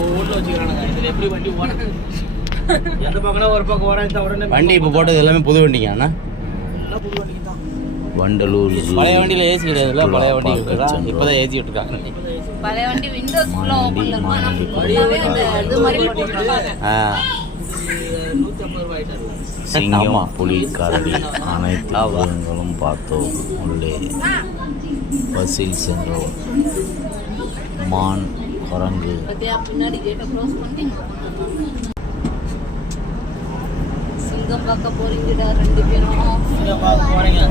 ஊர்ல வச்சுக்கிறானுங்க. இதுல எப்படி வண்டி ஓடுது எந்த பக்கம்னா ஒரு பக்கம் ஓடாது உடனே வண்டி இப்போ போட்டது எல்லாமே புது வண்டிங்க அண்ணா. எல்லாம் புது வண்டிக்கு தான். வண்டலூர். பழைய வண்டியில ஏசி கிடையாதுல்ல பழைய வண்டி இப்பதான் ஏசி விட்டுருக்காங்க பழைய வண்டி விண்டோஸ் ஃபுல்லா ஓபன்ல சிங்கம் புலி கரடி அனைத்து பார்த்தோம். உள்ளே பஸ்ஸில் சென்றோம் மான் குரங்கு பத்தியா பின்னாடி கேட்ட க்ளோஸ் பண்ணி இங்க கொண்டு வந்தாங்க. சிங்கம் பார்க்க போறீங்கடா ரெண்டு பேரும். போறீங்க.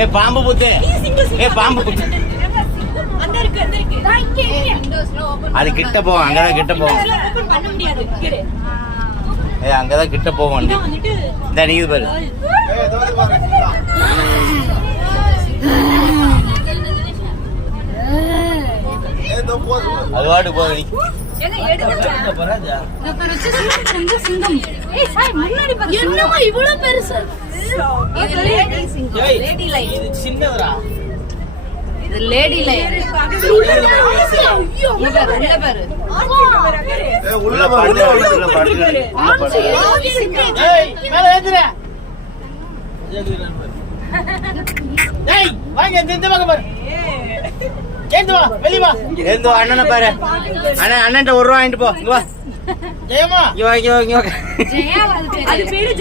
ஏ பாம்பு புத்து. ஏ பாம்பு புத்து. விண்டோஸ்ல ஓபன் அது கிட்ட போவோம் அங்கதான் கிட்ட போவோம் ஏ அங்கதான் கிட்ட வண்டி. நீது பாரு. அது வாட்டுக்கு போகுது நீ. இந்த பராஜா இங்க பாரு, சிங்கம், சிங்கம். ஏய், சாய், முன்னாடி பாரு, சிங்கம். இது lady சிங்கம், ஏய், lady lion. இது சின்னதுடா. இது. இங்க பாரு, உள்ள பாரு. உள்ள பாரு டேய் வாங்க இந்த இந்த பக்கம் பாரு ஏந்து வா வெளிய வா எந்த அண்ணனை பாரு அண்ணன் அண்ணன்ட்ட ஒரு ரூபா வாங்கிட்டு போ இங்க வா ஜெயமா இங்க வா இங்க வா இங்க வா ஜெயா அது பேரு.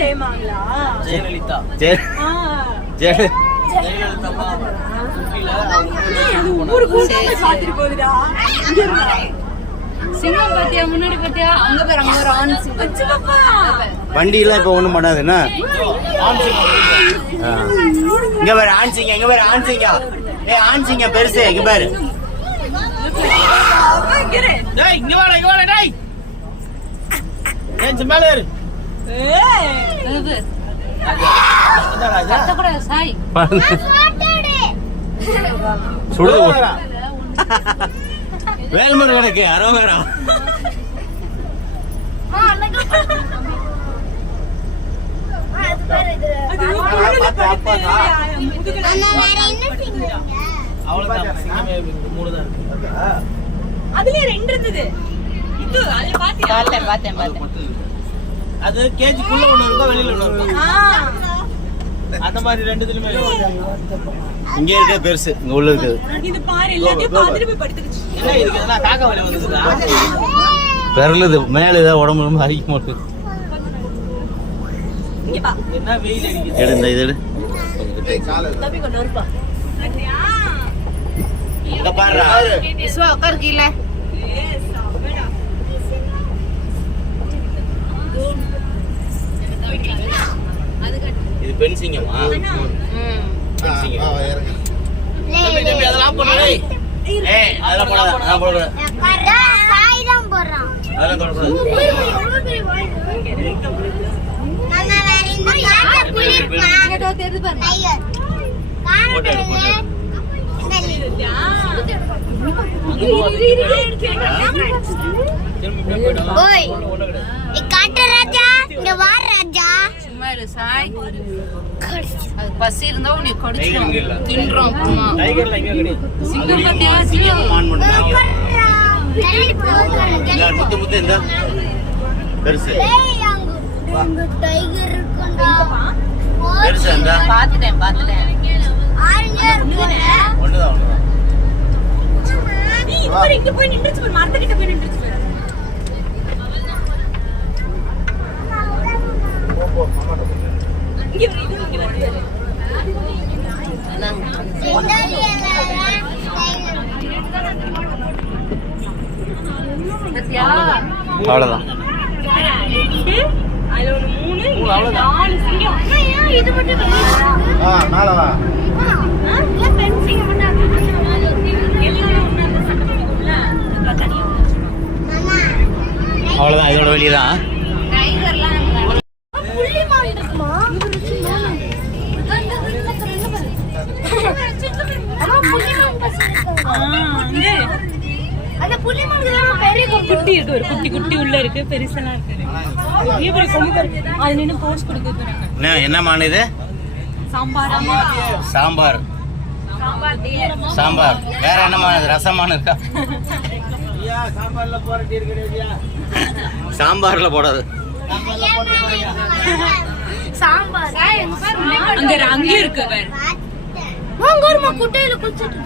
ஜெயலலிதா ஜெயலலிதா சிங்கம் பாத்தியா முன்னாடி பாத்தியா அங்க பாரு அங்க ஒரு ஆண் சிங்கம் அங்க பாரு. வண்டியெல்லாம் இப்போ ஒன்றும் பண்ணாது என்ன? ஆ. இங்க பாரு ஆண் சிங்கம் இங்க பாரு ஆண் சிங்கம் ஏ ஆண் சிங்கம் பெருசு இங்க பாரு. டேய் இங்க வாடா இங்க வாடா டேய். ஏன் மேல என்னடா இது? சாய். சுடுது வேல்மர் கணக்கு அரோகரா. அவ்வளவுதான் சிங்கமே மூணு தான் இருக்கு. அதுலயே ரெண்டு இருந்தது. இது அது பாத்தியா? பார்த்தேன் அது கேஜிக்குள்ள ஒண்ணு இருக்கும் வெளியில ஒண்ணு இருக்கும். அந்த மாதிரி ரெண்டுத்துலயுமே. இங்க இருக்க பெருசு இங்க உள்ள இருக்குது இது பாரு எல்லாத்தையும் பார்த்துட்டு போய் படுத்துக்கிச்சு. என்ன இதுக்கு எதனா காக்கா வலி வந்ததுடா பெறலுது மேல ஏதாவது உடம்பு ரொம்ப அரிக்க பா. என்ன வெயில் அடிக்குது? எடு இந்த இது எடு. உட்காரு கீழே. இது பெண் சிங்கமா. பெண் சிங்கம். அதெல்லாம் பண்ணு டேய். ஏய் அதெல்லாம் போடாத அதெல்லாம் போடாத. அதெல்லாம் தொடக்கூடாது இங்கிட்ட வந்து எது பாருங்க போட்டோ எடு போட்டோ. எடு. திரும்பி இப்படியே போயிடும். ஓய். காட்டு ராஜா இங்க வா இரு சாய். அது பசி இருந்தா உன்னை டைகர் கடிச்சிடும். தின்றோம். அப்புறமா டைகர்ல எங்க கிடையாது சிங்கம் பத்தியா முத்து முத்து இந்த பெருசு. இருக்குண்டா பெருசு இந்த பாத்துட்டேன் பாத்துட்டேன். ஒண்ணுதான் ஒண்ணுதான். போய் நின்றுச்சு மரத்துக்கிட்ட போய் நின்றுச்சு பாரு இங்க வரு, இது இங்க வருது பத்தியா அவ்வளோதான் அதுல ஒரு மூணு மூணு, அவ்வளவுதான். நாலு சிங்கம் இது மட்டும் ஆ மேலே வா பென்சிங் மட்டும் எல்லாம் ஒண்ணு அந்த சட்டை பிடிக்கும்ல அதுக்கு தனியா ஒண்ணு அவ்வளோதான் இதோட வெளியே தான் புள்ளிமான் இருக்குமா அம்மா, புள்ளிமான் bus இருக்கு. ஆ, இங்க அந்த புள்ளிமானுக்கு தான் பெரிய கொம்பு. குட்டி. இருக்கு ஒரு குட்டி குட்டி உள்ள இருக்கு பெருசெல்லாம் இருக்கு. பெரிய பெரிய கொம்பு இருக்கு. அது நின்று போஸ்ட் கொடுக்க போறாங்க. என்ன என்ன மான் இது? சாம்பார். சாம்பார். சாம்பார் வேற என்ன மான் இது? ரசமான இருக்கா? சாம்பார்ல போடாது. சாம்பார். அங்க இருக்கு அங்க ஒருமா குட்டையில குளிச்சிட்டு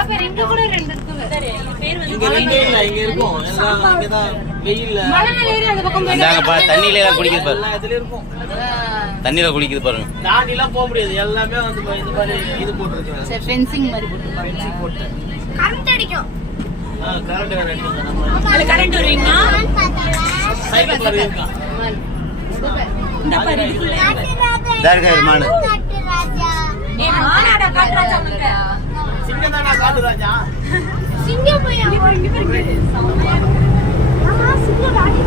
இருக்கு. இங்க கூட ரெண்டு இருக்கு சரி பேர் வந்து இங்க ரெண்டே இல்ல இங்க இருக்கும். எல்லாம் இங்கதான் வெயில்ல. அந்த பக்கம் இந்தாங்கப்பா தண்ணியில குடிக்குது பாரு. தண்ணியில குளிக்குது பாருங்க. தாண்டி எல்லாம் போக முடியாது. எல்லாமே வந்து இந்த மாதிரி இது போட்டுருக்காங்க. சரி ஃபென்சிங் மாதிரி போட்டுருப்பாங்க போட்டு. கரண்ட் அடிக்கும். கரண்ட் வேற இருக்கு நம்ம அதுல கரண்ட் வருவீங்களா? சைக்கிள் மாதிரி இருக்கா? இந்த பாரு இதுக்குள்ள. இதா இருக்கா இது மானு. ஏ மானாடா காட்டுறாச்சா உனக்கு சிங்கம் தானே காட்டு ராஜா சிங்கம் போய் அங்க இங்க. ஆமா, சிங்கம் ராணி.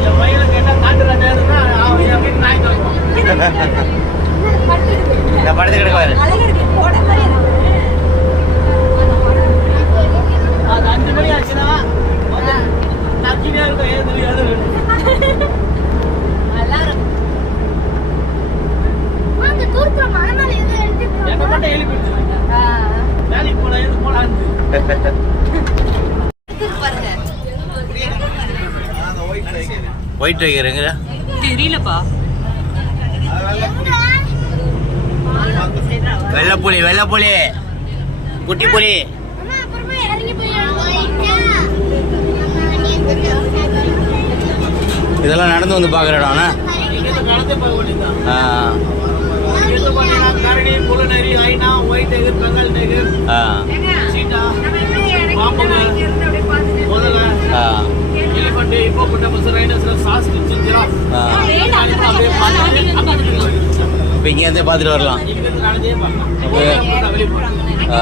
என் பையனை கேட்டா காட்டு ராஜா இருந்தா அவன் என் வீட்டு நாய் தருவான் இந்த படத்து கிடக்கு பாரு அழகா இருக்கு போட மாதிரி இருக்கு அது அஞ்சு மணி ஆச்சுன்னா வந்து நக்கினே இருக்கும் ஏது ஏது அங்க தூரத்துல மலை மேல ஏதோ எழுதிட்டு என்ன மட்டும் எழுப்பிடுச்சு வேலைக்கு போல எது ஒயிட் டைகருங்க தெரியலப்பா. வெள்ளைப்புலி வெள்ளைப்புலி. குட்டி புலி. இதெல்லாம் நடந்து வந்து பார்க்குற இடம்னா இங்கிருந்து நடந்தே போக வேண்டியதுதான் ஆ. ஆ ஆ அப்படியே இப்போ இங்கேருந்தே பார்த்துட்டு வரலாம் இங்கிருந்து ஆ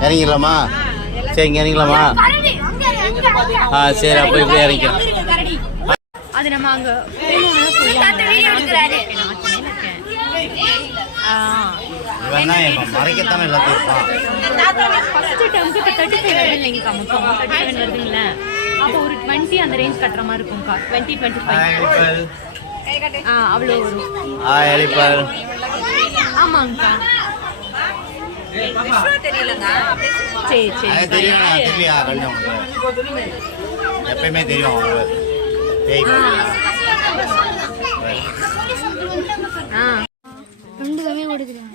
இறங்கிடலாமா? சரி இங்கே இறங்கிடலாமா? ஆ சரி அப்போ இப்படி இறங்கிக்கலாம். அது நம்ம அங்க மறைக்கத்தானே ஃபர்ஸ்ட் டெர்முக்கு தேர்ட்டி செவன் வருதுங்களா. அப்போ ஒரு டுவெண்ட்டி அந்த ரேஞ்ச் கட்டுற மாதிரி இருக்கும்க்கா டுவெண்ட்டி டுவெண்ட்டி ஃபைவ் ஆ அவ்வளோ வரும். ஆமாங்கக்கா. சரி சரி. எப்பயுமே தெரியும் ரெண்டு கம்மி கொடுக்குறேன்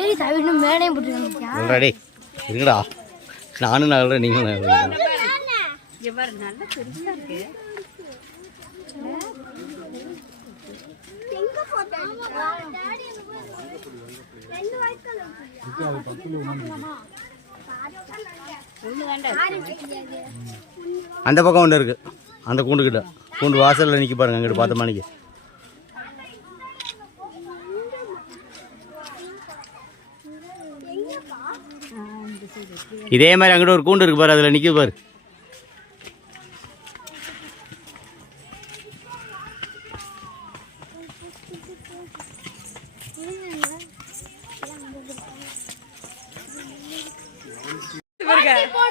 ஏறி தவிர மேடையும் போட்டுருக்காங்க ஆல்ரெடி இருங்கடா. நானும் நகல்றேன் நீங்களும் அந்த பக்கம் ஒன்று இருக்கு. அந்த கூண்டு கிட்ட கூண்டு வாசல்ல நிற்க பாருங்க அங்கிட்டு பார்த்த மணிக்கு. இதே மாதிரி அங்கிட்ட ஒரு கூண்டு இருக்கு பாரு அதில் நிற்க பாரு.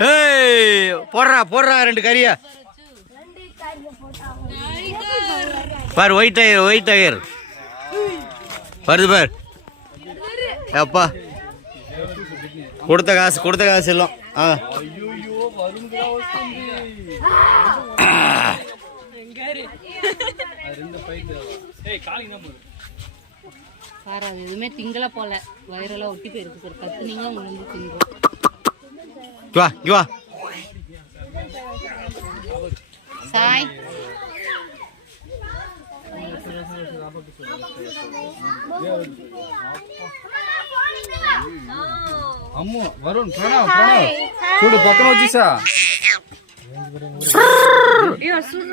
ஏய் போடுறா போடுறா ரெண்டு கறியா. பாரு ஒயிட் டயர் ஒயிட் டயர் வருது பார். அப்பா. கொடுத்த காசு கொடுத்த காசு எல்லாம். ஆ. சார் அது எதுவுமே திங்கல போல. வயிறெல்லாம் ஒட்டி போயிருக்கு சார் பத்து நீங்க உங்க வந்து திங்கும். இங்க வா இங்க வா. சாய். అమ్ము వరుణ్ ప్రణవ్ ప్రణవ్ చూడు పక్కన వచ్చేసా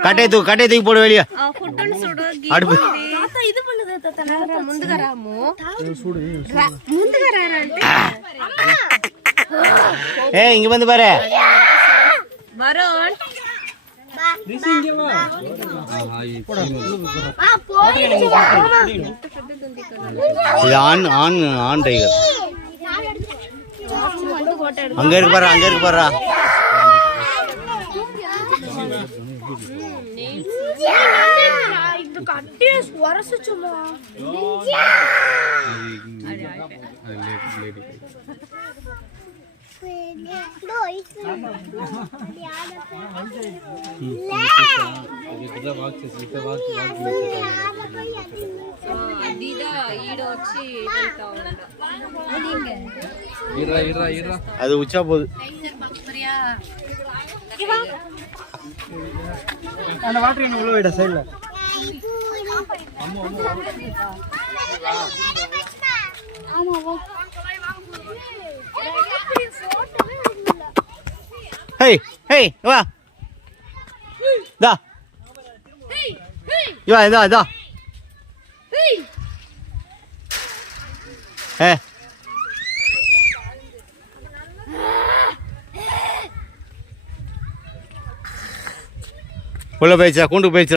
கட்டையை தூக்கு கட்டையை தூக்கி போடு வெளியே ఫుడ్ చూడు அடுப்பு తాత ఇది పండుగ తాత నాకు ముందుగా రాము ముందుగా రారంటే ஏய் இங்க வந்து பாரு వరుణ్ இது ஆண் ஆண் ஆண் டைகர் அங்க இருக்கு பாரு அங்க இருக்கு பாரு உரசுச்சுமா? அது உச்சா போகுது அந்த வாட்டர் என்ன உள்ள ஹே வா இதா இவா இதா இதா ஏ உள்ள போயிடுச்சா கூண்டு போயிடுச்சா